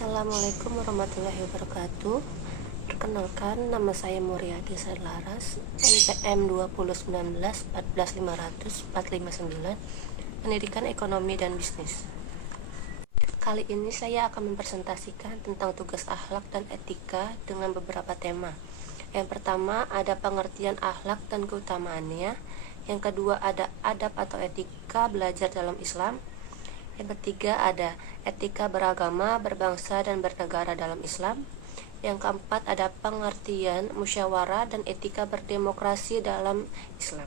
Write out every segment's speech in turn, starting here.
Assalamualaikum warahmatullahi wabarakatuh. Perkenalkan, nama saya Muriati Sarlaras, NPM 20191445500 Pendidikan Ekonomi dan Bisnis. Kali ini saya akan mempresentasikan tentang tugas akhlak dan etika dengan beberapa tema. Yang pertama ada pengertian akhlak dan keutamaannya. Yang kedua ada adab atau etika belajar dalam Islam. Yang ketiga ada etika beragama, berbangsa, dan bernegara dalam Islam. Yang keempat ada pengertian musyawarah dan etika berdemokrasi dalam Islam.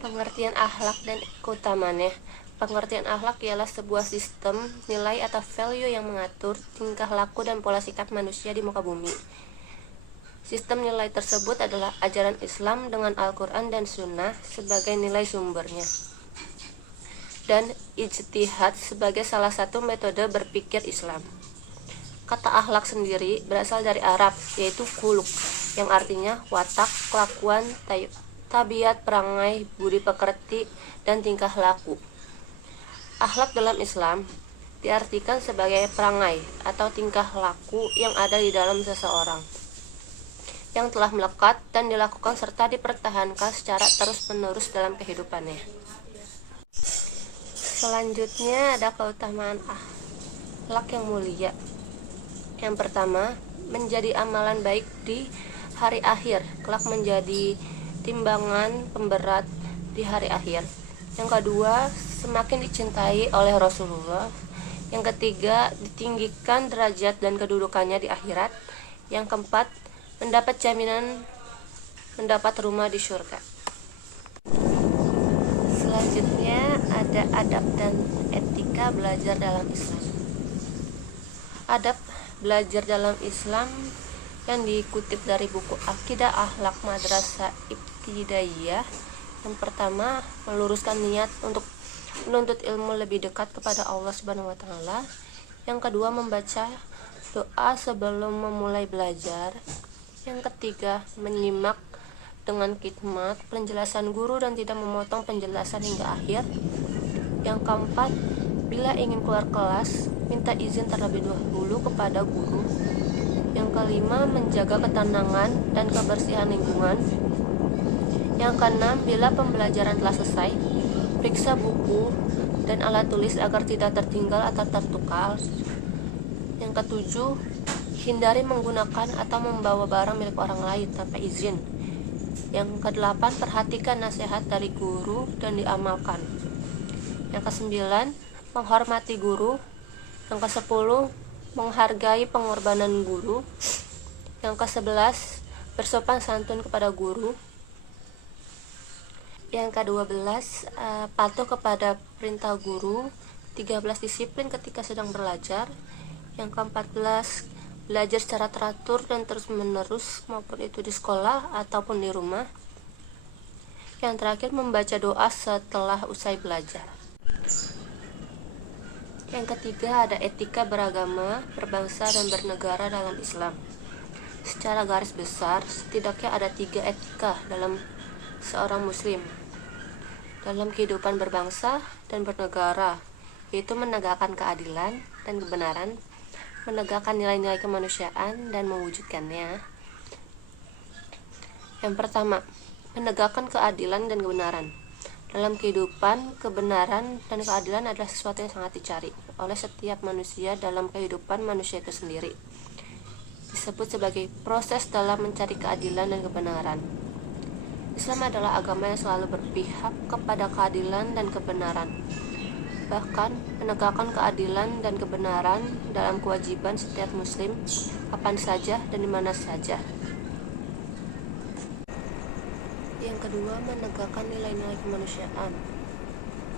Pengertian akhlak dan keutamaannya. Pengertian akhlak ialah sebuah sistem nilai atau value yang mengatur tingkah laku dan pola sikap manusia di muka bumi. Sistem nilai tersebut adalah ajaran Islam dengan Al-Quran dan Sunnah sebagai nilai sumbernya, dan ijtihad sebagai salah satu metode berpikir Islam. Kata akhlak sendiri berasal dari Arab, yaitu khuluq, yang artinya watak, kelakuan, tabiat, perangai, budi pekerti, dan tingkah laku. Akhlak dalam Islam diartikan sebagai perangai atau tingkah laku yang ada di dalam seseorang, yang telah melekat dan dilakukan serta dipertahankan secara terus-menerus dalam kehidupannya. Selanjutnya ada keutamaan akhlak yang mulia. Yang pertama, menjadi amalan baik di hari akhir, kelak menjadi timbangan pemberat di hari akhir. Yang kedua, semakin dicintai oleh Rasulullah. Yang ketiga, ditinggikan derajat dan kedudukannya di akhirat. Yang keempat, mendapat jaminan mendapat rumah di surga. Selanjutnya ada adab dan etika belajar dalam Islam. Adab belajar dalam Islam yang dikutip dari buku Aqidah Akhlak Madrasah Ibtidaiyah. Yang pertama, meluruskan niat untuk menuntut ilmu lebih dekat kepada Allah Subhanahu wa taala. Yang kedua, membaca doa sebelum memulai belajar. Yang ketiga, menyimak dengan khidmat penjelasan guru dan tidak memotong penjelasan hingga akhir. Yang keempat, bila ingin keluar kelas, minta izin terlebih dahulu kepada guru. Yang kelima, menjaga ketenangan dan kebersihan lingkungan. Yang keenam, bila pembelajaran telah selesai, periksa buku dan alat tulis agar tidak tertinggal atau tertukar. Yang ketujuh, hindari menggunakan atau membawa barang milik orang lain tanpa izin. Yang kedelapan, perhatikan nasihat dari guru dan diamalkan. Yang kesembilan, menghormati guru. Yang kesepuluh, menghargai pengorbanan guru. Yang kesebelas, bersopan santun kepada guru. Yang ke-12, patuh kepada perintah guru. 13, disiplin ketika sedang belajar. Yang ke-14, belajar secara teratur dan terus-menerus, maupun itu di sekolah ataupun di rumah. Yang terakhir, membaca doa setelah usai belajar. Yang ketiga ada etika beragama, berbangsa, dan bernegara dalam Islam. Secara garis besar, setidaknya ada 3 etika dalam seorang muslim dalam kehidupan berbangsa dan bernegara, yaitu menegakkan keadilan dan kebenaran, menegakkan nilai-nilai kemanusiaan dan mewujudkannya. Yang pertama, menegakkan keadilan dan kebenaran. Dalam kehidupan, kebenaran dan keadilan adalah sesuatu yang sangat dicari oleh setiap manusia dalam kehidupan manusia itu sendiri. Disebut sebagai proses dalam mencari keadilan dan kebenaran. Islam adalah agama yang selalu berpihak kepada keadilan dan kebenaran. Bahkan menegakkan keadilan dan kebenaran dalam kewajiban setiap muslim kapan saja dan di mana saja. Yang kedua, menegakkan nilai-nilai kemanusiaan.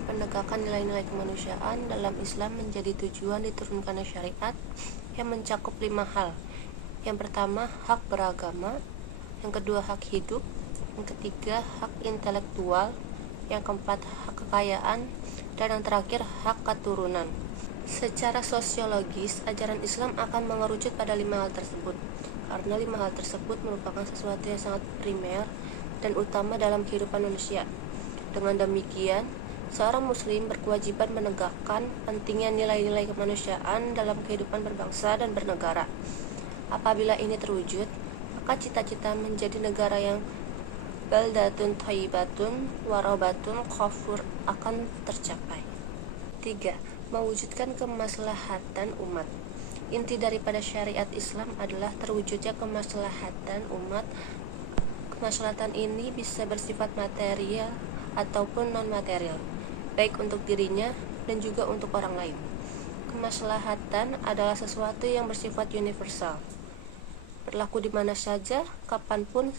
Penegakan nilai-nilai kemanusiaan dalam Islam menjadi tujuan diturunkannya syariat yang mencakup 5 hal. Yang pertama, hak beragama. Yang kedua, hak hidup. Yang ketiga, hak intelektual. Yang keempat, hak kekayaan. Dan yang terakhir, hak keturunan. Secara sosiologis, ajaran Islam akan mengerucut pada 5 hal tersebut, karena 5 hal tersebut merupakan sesuatu yang sangat primer dan utama dalam kehidupan manusia. Dengan demikian, Seorang muslim berkewajiban menegakkan pentingnya nilai-nilai kemanusiaan dalam kehidupan berbangsa dan bernegara. Apabila ini terwujud, maka cita-cita menjadi negara yang baldatun thayyibatun warobatun khafur akan tercapai. 3. Mewujudkan kemaslahatan umat. Inti daripada syariat Islam adalah terwujudnya kemaslahatan umat. Kemaslahatan ini bisa bersifat material ataupun non-material, baik untuk dirinya dan juga untuk orang lain. Kemaslahatan adalah sesuatu yang bersifat universal, berlaku di mana saja, kapanpun,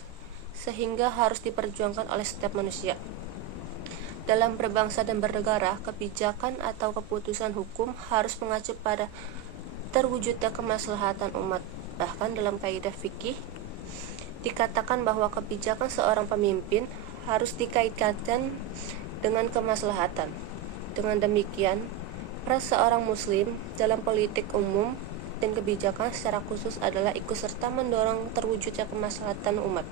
sehingga harus diperjuangkan oleh setiap manusia. Dalam berbangsa dan bernegara, kebijakan atau keputusan hukum harus mengacu pada terwujudnya kemaslahatan umat. Bahkan dalam kaidah fikih dikatakan bahwa kebijakan seorang pemimpin harus dikaitkan dengan kemaslahatan. Dengan demikian, peran seorang muslim dalam politik umum dan kebijakan secara khusus adalah ikut serta mendorong terwujudnya kemaslahatan umat.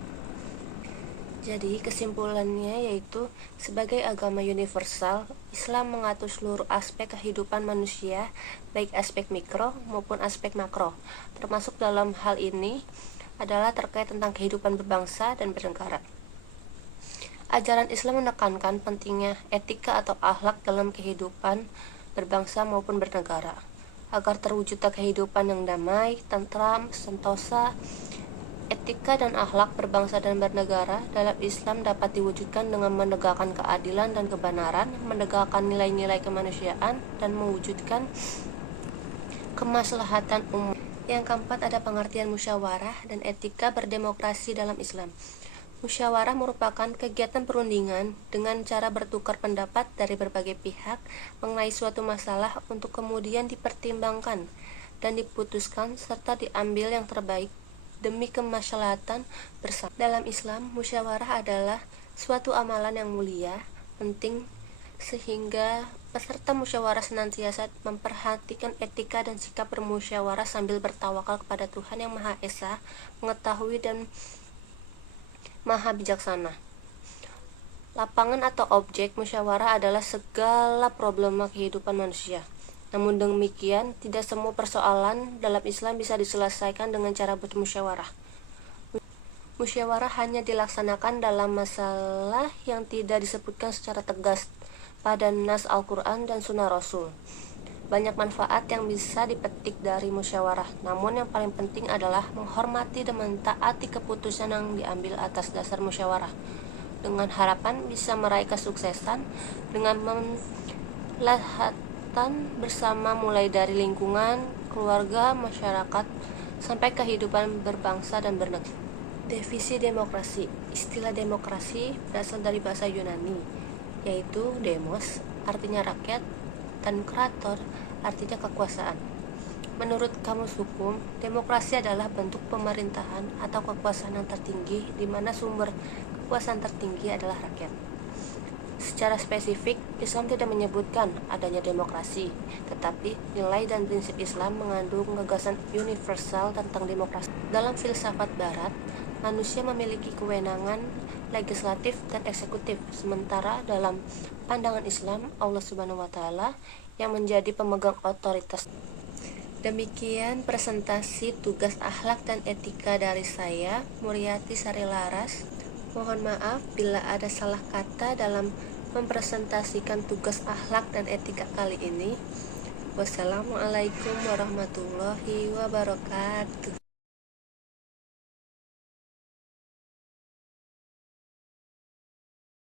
Jadi kesimpulannya yaitu, sebagai agama universal, Islam mengatur seluruh aspek kehidupan manusia, baik aspek mikro maupun aspek makro. Termasuk dalam hal ini adalah terkait tentang kehidupan berbangsa dan bernegara. Ajaran Islam menekankan pentingnya etika atau akhlak dalam kehidupan berbangsa maupun bernegara, agar terwujudnya kehidupan yang damai, tentram, sentosa. Etika dan akhlak berbangsa dan bernegara dalam Islam dapat diwujudkan dengan menegakkan keadilan dan kebenaran, menegakkan nilai-nilai kemanusiaan, dan mewujudkan kemaslahatan umum. Yang keempat, ada pengertian musyawarah dan etika berdemokrasi dalam Islam. Musyawarah merupakan kegiatan perundingan dengan cara bertukar pendapat dari berbagai pihak mengenai suatu masalah untuk kemudian dipertimbangkan dan diputuskan serta diambil yang terbaik demi kemaslahatan bersama. Dalam Islam, musyawarah adalah suatu amalan yang mulia, penting, sehingga peserta musyawarah senantiasa memperhatikan etika dan sikap bermusyawarah sambil bertawakal kepada Tuhan yang Maha Esa, mengetahui dan Maha Bijaksana. Lapangan atau objek musyawarah adalah segala problema kehidupan manusia. Namun demikian, tidak semua persoalan dalam Islam bisa diselesaikan dengan cara bermusyawarah. Musyawarah hanya dilaksanakan dalam masalah yang tidak disebutkan secara tegas pada nas Al-Quran dan Sunnah Rasul. Banyak manfaat yang bisa dipetik dari musyawarah, namun yang paling penting adalah menghormati dan mentaati keputusan yang diambil atas dasar musyawarah, dengan harapan bisa meraih kesuksesan dengan bersama, mulai dari lingkungan, keluarga, masyarakat, sampai kehidupan berbangsa dan bernegara. Definisi demokrasi. Istilah demokrasi berasal dari bahasa Yunani, yaitu demos, artinya rakyat, dan krator, artinya kekuasaan. Menurut Kamus Hukum, demokrasi adalah bentuk pemerintahan atau kekuasaan yang tertinggi, di mana sumber kekuasaan tertinggi adalah rakyat. Secara spesifik, Islam tidak menyebutkan adanya demokrasi, tetapi nilai dan prinsip Islam mengandung gagasan universal tentang demokrasi. Dalam filsafat Barat, manusia memiliki kewenangan legislatif dan eksekutif, sementara dalam pandangan Islam, Allah Subhanahu wa Ta'ala yang menjadi pemegang otoritas. Demikian presentasi tugas akhlak dan etika dari saya, Muriati Sari Laras. Mohon maaf bila ada salah kata dalam mempresentasikan tugas akhlak dan etika kali ini. Wassalamualaikum warahmatullahi wabarakatuh.